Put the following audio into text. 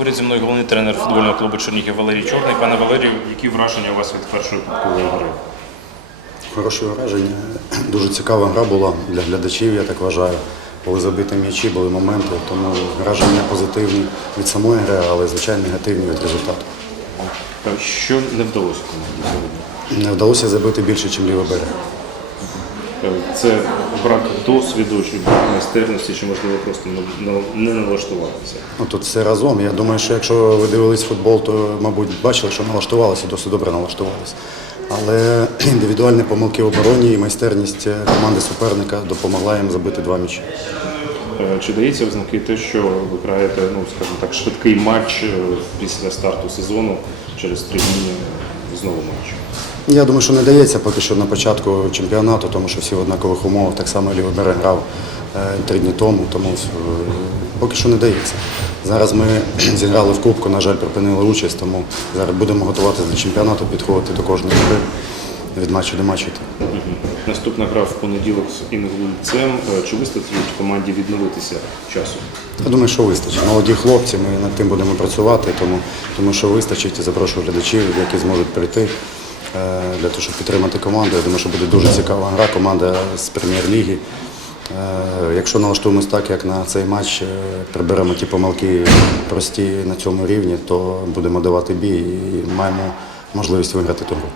Поряд зі мною головний тренер футбольного клубу Чернігів Валерій Чорний. Пане Валерію, які враження у вас від першої кубкової гри? Хороше враження. Дуже цікава гра була для глядачів, я так вважаю. Були забиті м'ячі, були моменти, тому враження позитивні від самої гри, але звичайно негативні від результату. Що не вдалося команді сьогодні? Не вдалося забити більше, ніж лівий берег. Це брак досвіду, чи брак майстерності, чи можливо просто не- налаштуватися. Ну, тут все разом. Я думаю, що якщо ви дивились футбол, то, мабуть, бачили, що налаштувалися, досить добре налаштувалися. Але індивідуальні помилки в обороні і майстерність е, команди суперника допомогла їм забити два м'ячі. Е, Чи дається ознаки те, що ви граєте, ну скажімо так, швидкий матч е, після старту сезону через три дні знову матчу? Я думаю, що не дається поки що на початку чемпіонату, тому що всі в однакових умовах. Так само лівий грав е, три дні тому, тому е, поки що не дається. Зараз ми зіграли в Кубку, на жаль, припинили участь, тому зараз будемо готуватися до чемпіонату, підходити до кожної гри від матчу до матчу. Наступна гра в понеділок з інгульцем. Е, Чи вистачить команді відновитися часу? Я думаю, що вистачить. Молоді хлопці, ми над тим будемо працювати, тому, тому що вистачить і запрошую глядачів, які зможуть прийти е, для того, щоб підтримати команду. Я думаю, що буде дуже цікава гра, команда з прем'єр-ліги. Е, Якщо налаштуємось так, як на цей матч, приберемо ті помилки прості на цьому рівні, то будемо давати бій і маємо можливість виграти ту гру.